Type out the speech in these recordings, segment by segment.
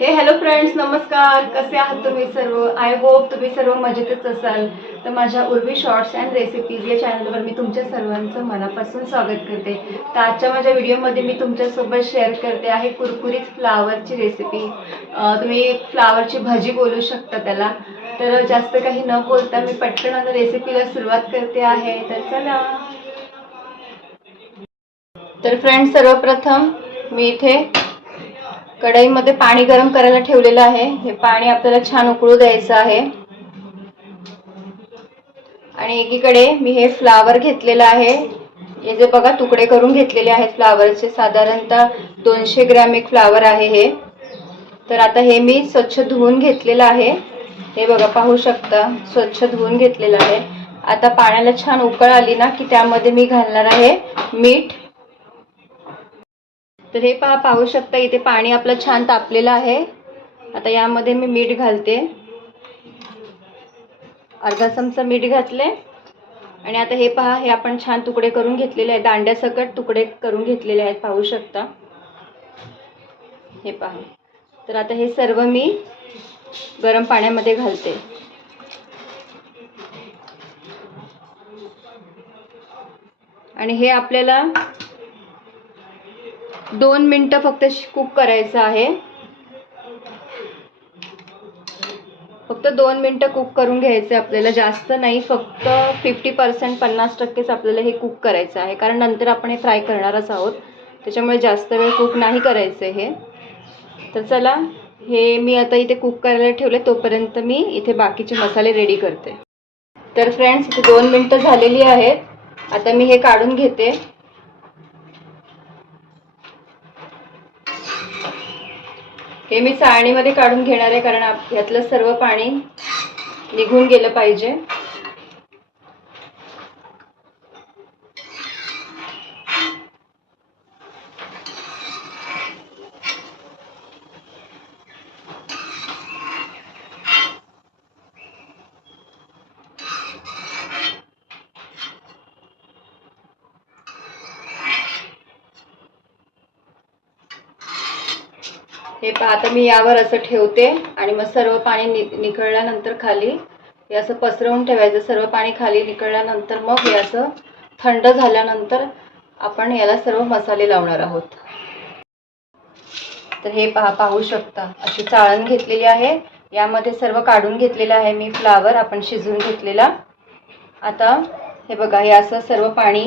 हे hello friends नमस्कार. कसे आहात तुम्ही सर्व? आय होप तुम्ही सर्व मजेतच असाल. तर माझ्या उर्वी शॉर्ट्स अँड रेसिपीज या चॅनलवर मी तुमच्या सर्वांचं मनापासून स्वागत करते. तर आजच्या माझ्या व्हिडिओमध्ये मी तुमच्यासोबत शेअर करते आहे कुरकुरीत फ्लावरची रेसिपी तुम्ही फ्लावरची भाजी बोलू शकता त्याला. तर जास्त काही न बोलता मी पटकन आता रेसिपीला सुरुवात करते आहे. तर चला. तर फ्रेंड्स सर्वप्रथम मी इथे कढईमध्ये पाणी गरम करायला ठेवलेलं आहे. हे पाणी आपल्याला छान उकळू द्यायचं आहे. आणि एकीकडे मी हे फ्लावर घेतलेलं आहे. हे जे बघा तुकडे करून घेतलेले आहेत फ्लावरचे. साधारणतः दोनशे ग्रॅम एक फ्लावर आहे हे. तर आता हे मी स्वच्छ धुवून घेतलेलं आहे. हे बघा पाहू शकता स्वच्छ धुवून घेतलेलं आहे. आता पाण्याला छान उकळ आली ना की त्यामध्ये मी घालणार आहे मीठ तर हे पहा पाहू शकता इथे पाणी आपलं छान तापलेलं आहे. आता यामध्ये मी मीठ घालते. अर्धा चमचा मीठ घातले. आणि आता हे पहा हे आपण छान तुकडे करून घेतलेले आहेत. दांड्यासकट तुकडे करून घेतलेले आहेत पाहू शकता. हे पहा. तर आता हे सर्व मी गरम पाण्यामध्ये घालते. आणि हे आपल्याला दोन मिनटं फक्त कुक करायचं आहे. फक्त दोन मिनटं कुक करून घ्यायचं आहे आपल्याला. जास्त नाही फक्त फिफ्टी पर्सेंट पन्नास टक्केच आपल्याला हे कुक करायचं आहे. कारण नंतर आपण हे फ्राय करणारच आहोत. त्याच्यामुळे जास्त वेळ कुक नाही करायचं हे. तर चला हे मी आता इथे कुक करायला ठेवले तोपर्यंत मी इथे बाकीचे मसाले रेडी करते. तर फ्रेंड्स इथे दोन मिनटं झालेली आहेत. आता मी हे काढून घेते. हे मी चाळणीमध्ये काढून घेणार आहे कारण आप- यातलं सर्व पाणी निघून गेलं पाहिजे. हे पहा आता मी यावर असं ठेवते आणि मग सर्व पाणी नि निकळल्यानंतर खाली हे असं पसरवून ठेवायचं. सर्व पाणी खाली निकळल्यानंतर मग हे असं थंड झाल्यानंतर आपण याला सर्व मसाले लावणार आहोत. तर हे पहा पाहू शकता अशी चाळण घेतलेली आहे. यामध्ये सर्व काढून घेतलेलं आहे मी फ्लावर आपण शिजवून घेतलेला. आता हे बघा हे असं सर्व पाणी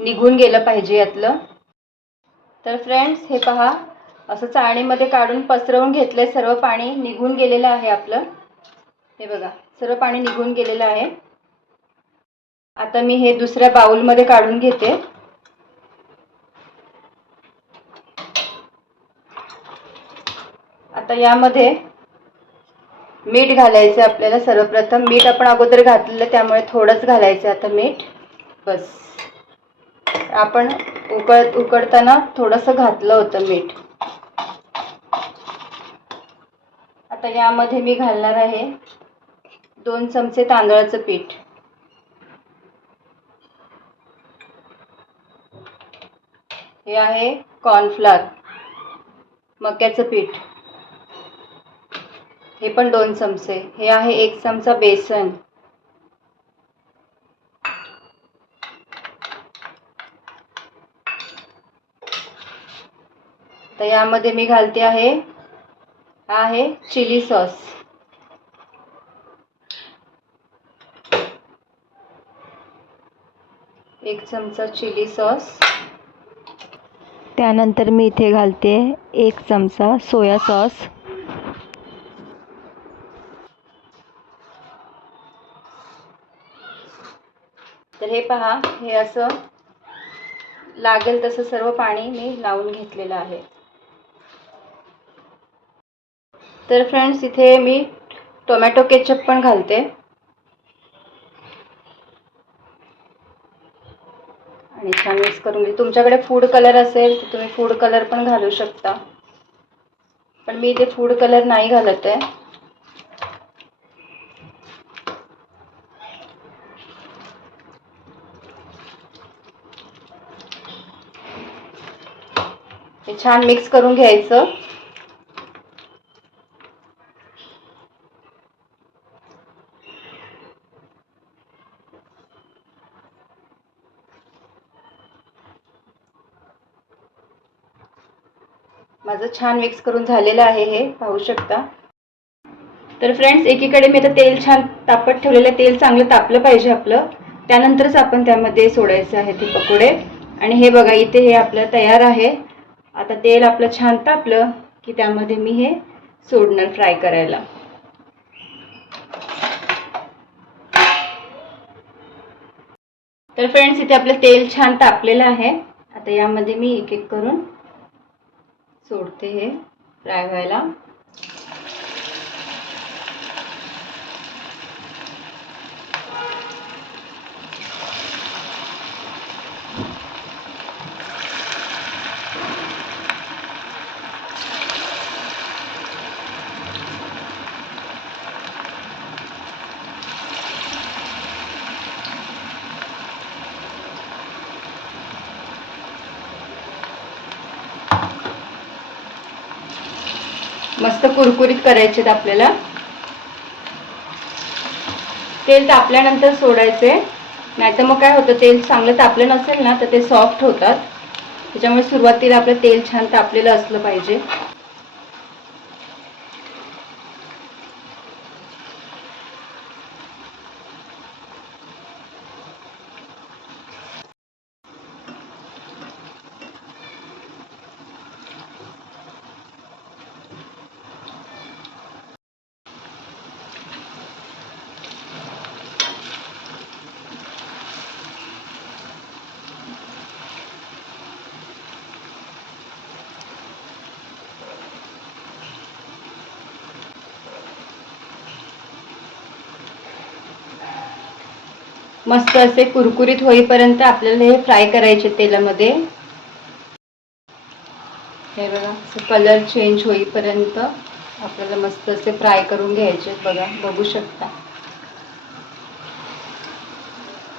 निघून गेलं पाहिजे यातलं. तर फ्रेंड्स हे पहा असं चाळणीमध्ये काढून पसरवून घेतलंय सर्व पाणी निघून गेलेलं आहे आपलं. हे बघा सर्व पाणी निघून गेलेलं आहे. आता मी हे दुसऱ्या बाऊलमध्ये काढून घेते. आता यामध्ये मीठ घालायचं आपल्याला सर्वप्रथम. मीठ आपण अगोदर घातलेलं त्यामुळे थोडंच घालायचं आता मीठ. बस. आपण उकळ उकडताना थोडंसं घातलं होतं मीठ. आता यामध्ये मी घालणार आहे दोन चमचे तांदळाचं पीठ. हे आहे कॉर्नफ्लावर मक्याचं पीठ. हे पण दोन चमचे. हे आहे एक चमचा बेसन. तर यामध्ये मी घालते आहे हा आहे चिली सॉस. एक चमचा चिली सॉस. त्यानंतर मी इथे घालते एक चमचा सोया सॉस. तर हे पहा हे असं लागेल तसं सर्व पाणी मी लावून घेतलेलं आहे. तर फ्रेंड्स इथे मी टोमॅटो केचप पण घालते. आणि छान मिक्स करून घे. तुमच्याकडे फूड कलर असेल तर तुम्ही फूड कलर पण घालू शकता. पण मी इथे फूड कलर नाही घालत आहे. छान मिक्स करून घ्यायचं. असं छान मिक्स करून झालेलं आहे हे पाहू शकता. तर फ्रेंड्स एकीकडे मी आता तेल छान तापत ठेवलेलं तेल चांगलं तापलं पाहिजे आपलं. त्यानंतरच आपण त्यामध्ये सोडायचं आहे ते पकोडे. आणि हे बघा इथे हे आपलं तयार आहे. आता तेल आपलं छान तापलं की त्यामध्ये मी हे सोडणार फ्राय करायला. तर फ्रेंड्स इथे आपलं तेल छान तापलेलं आहे. आता यामध्ये मी एक एक करून सोडते हे फ्राय व्हायला मस्त कुरकुरीत करायचे आपल्याला. तेल तापल्यानंतर सोडायचे. नाहीतर मग काय होतं तेल चांगलं तापलं नसेल ना तर ते सॉफ्ट होतात. त्याच्यामुळे सुरुवातीला आपलं तेल छान तापलेलं असलं पाहिजे. मस्त असे कुरकुरीत होईपर्यंत आपल्याला हे फ्राय करायचे तेलामध्ये. हे बघा कलर चेंज होईपर्यंत आपल्याला मस्त असे फ्राय करून घ्यायचे. बघा बघू शकता.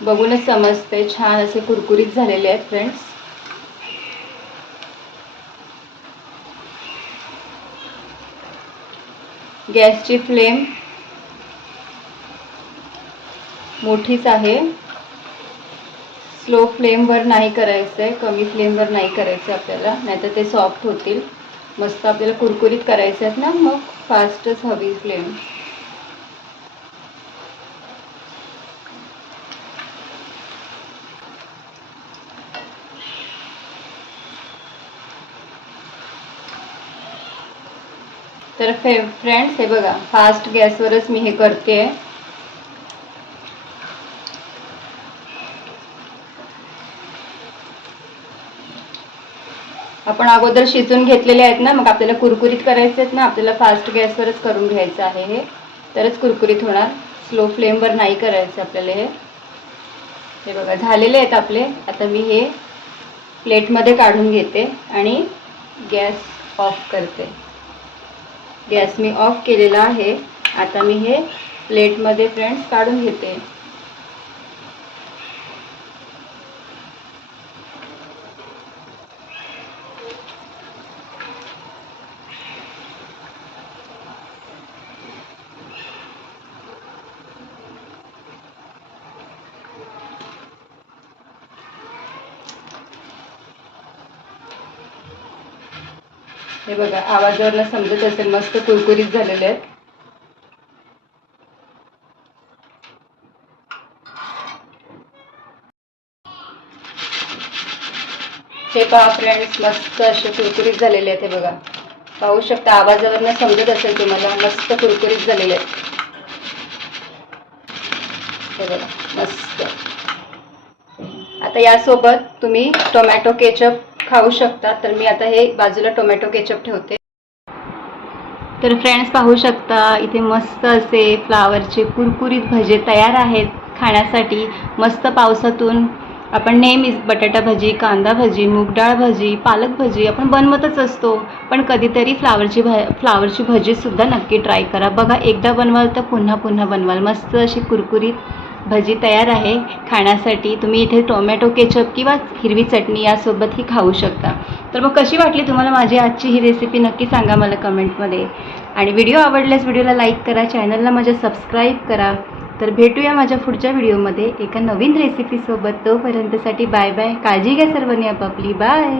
बघूनच समजते छान असे कुरकुरीत झालेले आहेत फ्रेंड्स गॅसची फ्लेम मोठीच आहे. स्लो फ्लेमवर नाही करायचं आहे कमी फ्लेमवर नाही करायचं आपल्याला नाहीतर ते सॉफ्ट होतील. मस्त आपल्याला कुरकुरीत करायचे आहेत ना मग फास्टच हवी फ्लेम तर फे फ्रेंड्स हे बघा फास्ट गॅसवरच मी हे करते आपण अगोदर शिजून घेतलेले आहेत ना मग आपल्याला कुरकुरीत करायचे आहेत ना आपल्याला फास्ट गॅसवरच करून घ्यायचं आहे हे. तरच कुरकुरीत होणार. स्लो फ्लेमवर नाही करायचं आपल्याला हे. हे बघा झालेले आहेत आपले. आता मी हे प्लेटमध्ये काढून घेते आणि गॅस ऑफ करते. गॅस मी ऑफ केलेला आहे. आता मी हे प्लेटमध्ये फ्रेंड्स काढून घेते. हे बघा आवाजावरनं समजत असेल मस्त कुरकुरीत झालेले आहेत. हे पहा फ्रेंड्स मस्त असे कुरकुरीत झालेले आहेत हे बघा. पाहू शकता आवाजावरनं समजत असेल तुम्हाला मस्त कुरकुरीत झालेले आहेत. हे बघा मस्त. आता यासोबत तुम्ही टोमॅटो केचप खाऊ शकता. तर मी आता हे बाजूला टोमॅटो केचप ठेवते. तर फ्रेंड्स पाहू शकता इथे मस्त असे फ्लावरचे कुरकुरीत भजे तयार आहेत खाण्यासाठी. मस्त पावसातून आपण नेहमीच बटाटा भजी कांदा भजी मूगडाळ भजी पालक भजी आपण बनवतच असतो. पण कधीतरी फ्लावरची भ फ्लावरची भजीसुद्धा नक्की ट्राय करा. बघा एकदा बनवाल तर पुन्हा पुन्हा बनवाल. मस्त अशी कुरकुरीत भजी तयार आहे. खाण्यासाठी तुम्ही इथे टोमॅटो केचप किंवा हिरवी चटणी यासोबतही खाऊ शकता. तर मग कशी वाटली तुम्हाला माझी आजची ही रेसिपी नक्की सांगा मला कमेंटमध्ये. आणि व्हिडिओ आवडल्यास व्हिडिओला लाईक करा चॅनलला माझ्या सबस्क्राईब करा. तर भेटूया माझ्या पुढच्या व्हिडिओमध्ये. एका नवीन रेसिपीसोबत तोपर्यंतसाठी बाय बाय काळजी घ्या सर्वांनी आपापली. बाय